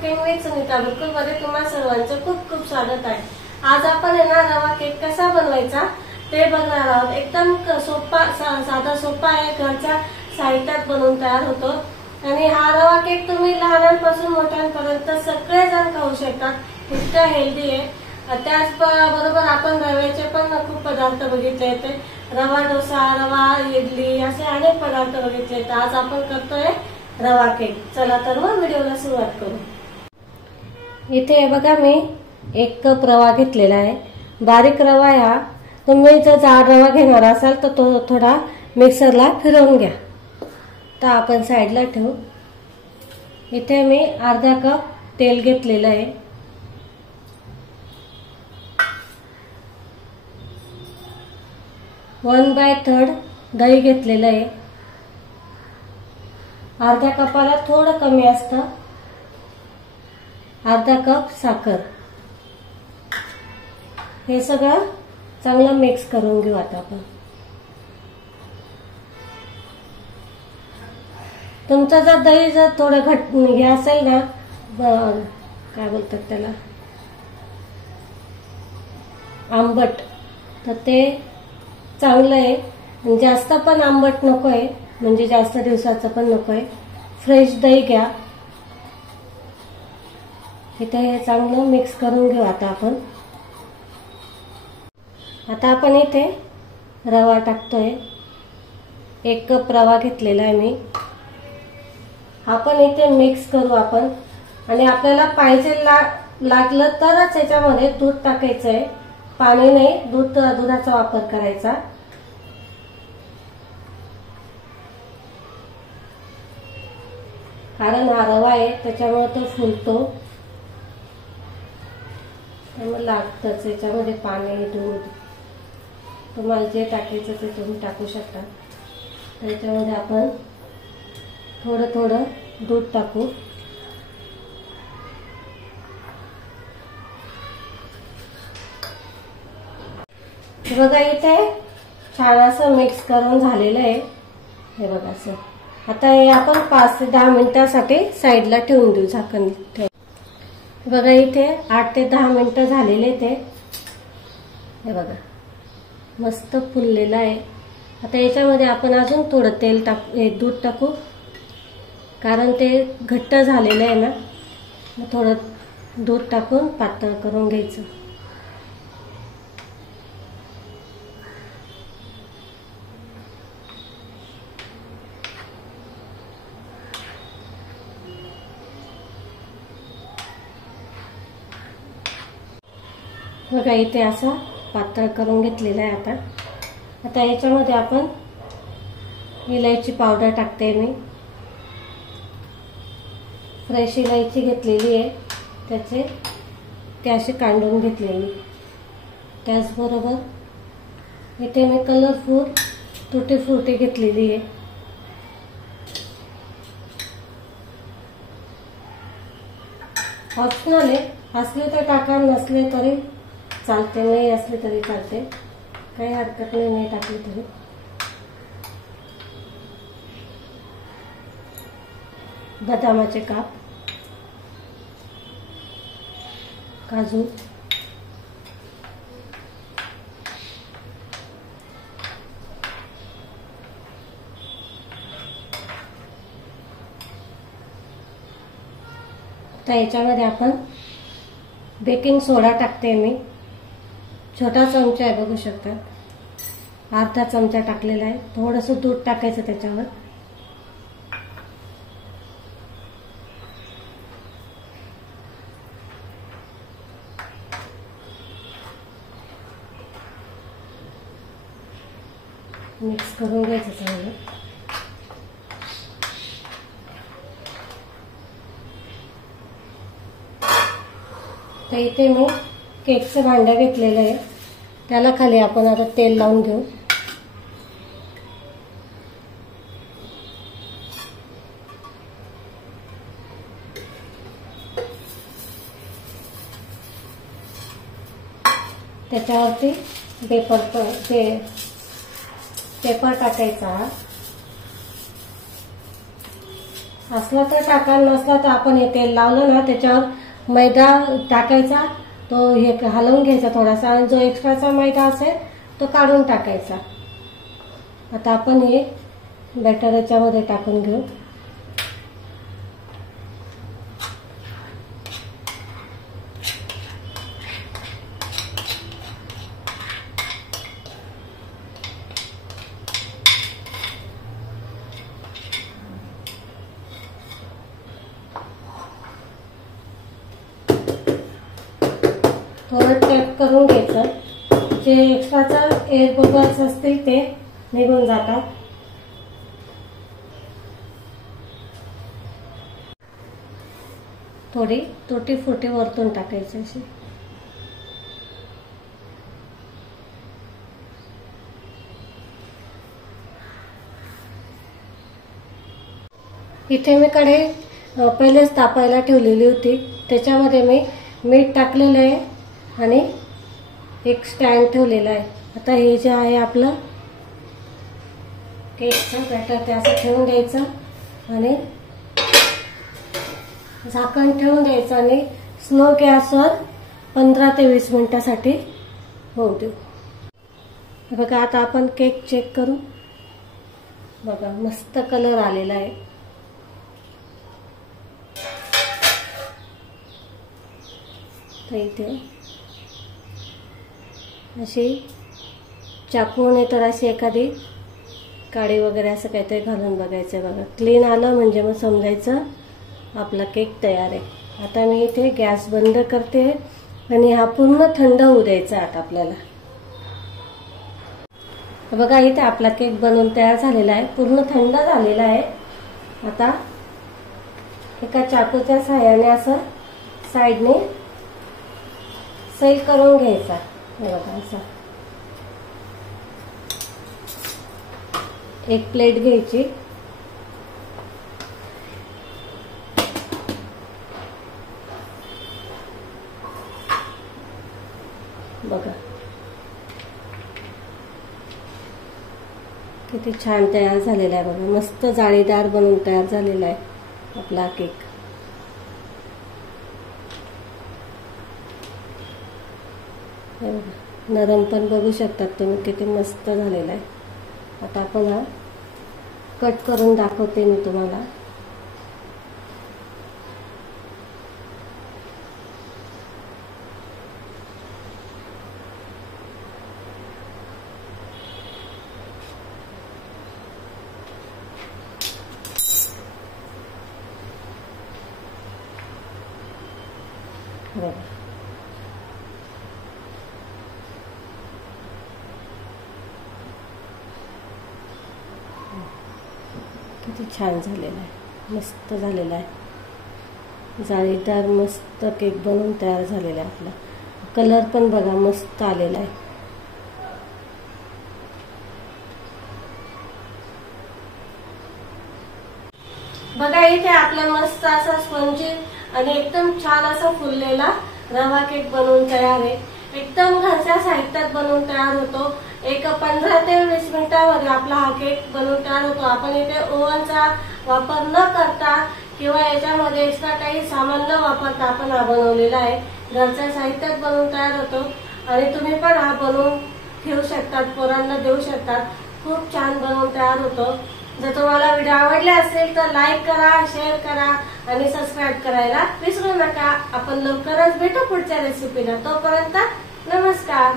Cooking with Sunita बुरकुल मध्ये तुम्हा सर्वांचं खूप खूप स्वागत आहे। आज आपण रवा केक कसा बनवायचा ते बघणार आहोत। एकदम सोपा साधा सोपा आहे, घरच्या साहित्यात बनवून तयार होतो आणि हा रवा केक तुम्ही लहानांपासून मोठ्यांपर्यंत सगळेजण खाऊ शकतात, इतका हेल्दी आहे। त्याचबरोबर आपण रव्याचे पण खूप पदार्थ बघितले ते रवा डोसा, रवा इडली असे अनेक पदार्थ बघितले। आज आपण करतोय रवा केक। चला तर मग व्हिडिओला सुरुवात करू। इथे बघा मी 1 कप रवा घेतलेला आहे। बारीक रवा आहे। तुम्ही जर जाड रवा घेणार असाल तर तो थोडा मिक्सरला फिरवून घ्या। तर आपण साइडला ठेवू। इथे मी अर्धा कप तेल घेतलेलं आहे। 1/3 दही घेतलेलं आहे। अर्ध्या कपाला थोडं कमी असतं। अर्धा कप साखर। हे सगळं चांगलं मिक्स करून घेऊ आता आपण। तुमचं जर दही जर थोडं घट्ट हे असेल ना, काय बोलतात त्याला, आंबट, तर ते चांगलं आहे। जास्त पण आंबट नकोय, म्हणजे जास्त दिवसाचं पण नकोय। फ्रेश दही घ्या। इथे हे चांगलं मिक्स करून घेऊ आता आपण। आता आपण इथे रवा टाकतोय। 1 कप रवा घेतलेला आहे मी। आपण इथे मिक्स करू आपण, आणि आपल्याला पाहिजे लागलं तरच याच्यामध्ये दूध टाकायचंय, पाणी नाही, दुधाचा वापर करायचा। कारण हा रवा आहे त्याच्यामुळे तो फुलतो, त्यामुळे लागतच याच्यामध्ये पाणी, दूध। तुम्हाला जे टाकायचं ते तुम्ही टाकू शकता। त्याच्यामध्ये आपण थोडं थोडं दूध टाकू। बघा इथे छान असं मिक्स करून झालेलं आहे। हे बघा असं। आता हे आपण 5 ते 10 मिनिटांसाठी साइडला ठेवून देऊ, झाकण ठेवून। बघा इथे 8 ते 10 मिनिटं झालेले ते। हे बघा मस्त फुललेलं आहे। आता याच्यामध्ये आपण अजून थोडं दूध टाकू, कारण ते घट्ट झालेलं आहे ना, मग थोडं दूध टाकून पातळ करून घ्यायचं। बघा इथे असं पातळ करून घेतलेलं आहे। आता याच्यामध्ये आपण इलायची पावडर टाकते मी। फ्रेश इलायची घेतलेली आहे, ते असे काढून घेतलेली। त्याचबरोबर इथे मी कलरफुल तुटी फ्रुटी घेतलेली आहे। ऑप्शनल आहे, असले तर टाका, नसले तरी चालते, नाही असले तरी चालते, काही हरकत नाही टाकली तरी। बदामाचे काप, काजू, तर याच्यामध्ये आपण बेकिंग सोडा टाकते मी। छोटा चमचा आहे, बघू शकता, अर्धा चमचा टाकलेला आहे। थोडंसं दूध टाकायचं त्याच्यावर। मिक्स करून घ्यायचं चांगलं। तर इथे मी केकचं भांडं घेतलेलं आहे, त्याला खाली आपण आता तेल लावून घेऊ। त्याच्यावरती पेपर टाकायचा। असला तर टाका, नसला तर आपण हे तेल लावलं ना त्याच्यावर मैदा टाकायचा, तो हे हलवून घ्यायचा थोडासा, आणि जो एक्स्ट्राचा मैदा असेल तो काढून टाकायचा. आता आपण हे बॅटर याच्यामध्ये टाकून घेऊ. थोडं टॅप करून घ्यायचं, जे एक्स्ट्राचा एअर बबल्स असतील ते निघून जातात. थोडी तुटी फुटी वरतून टाकायची अशी. इथे मी कढई पहिलेच तापायला ठेवलेली होती, त्याच्यामध्ये मी मीठ टाकलेलं आहे आणि एक स्टँड ठेवलेला आहे. आता हे जे आहे आपलं केकचं बॅटर ते असं ठेवून द्यायचं आणि झाकण ठेवून द्यायचं आणि स्लो गॅसवर 15 ते 20 मिनिटासाठी होऊ देऊ. बघा आता आपण केक चेक करू. बघा मस्त कलर आलेला आहे. तर इथे अशी चाकूने तर अशी एखादी काडी वगैरे असं काहीतरी घालून बघायचं. बघा क्लीन आलं म्हणजे मग समजायचं आपला केक तयार आहे. आता मी इथे गॅस बंद करते आणि हा पूर्ण थंड होऊ द्यायचा आता आपल्याला. बघा इथे आपला केक बनवून तयार झालेला आहे, पूर्ण थंड झालेला आहे. आता एका चाकूच्या सहाय्याने असं साईडने सैल करून घ्यायचा. बघा असा एक प्लेट घ्यायची, बघा किती छान तयार झालेला आहे. बघा मस्त जाळीदार बनवून तयार झालेला आहे आपला केक. नरम पण बघू शकतात तुम्ही किती मस्त झालेला आहे. आता आपण हा कट करून दाखवते मी तुम्हाला. किती छान झालेला आहे, मस्त झालेला आहे. जाळीदार मस्त केक बनवून तयार झालेला आहे आपला. कलर पण बघा मस्त आलेला आहे. बघा इथे आपला मस्त असा स्पंजी आणि एकदम छान असा फुललेला रवा केक बनवून तयार आहे. एकदम घरच्या साहित्यात बनवून तयार होतो. एक 15 ते 20 मिनिटांमध्ये आपला हा केक बनवून तयार होतो. आपण इथे ओव्हनचा वापर न करता किंवा याच्यामध्ये एक्स्ट्रा काही सामान न वापरता आपण हा बनवलेला आहे. घरच्या साहित्यात बनवून तयार होतो आणि तुम्ही पण हा बनवून ठेवू शकतात, पोरांना देऊ शकतात. खूप छान बनवून तयार होतो. जर तुम्हाला व्हिडिओ आवडला असेल तर लाईक करा, शेअर करा आणि सबस्क्राईब करायला विसरू नका. आपण लवकरच भेटू पुढच्या रेसिपीला. तोपर्यंत नमस्कार.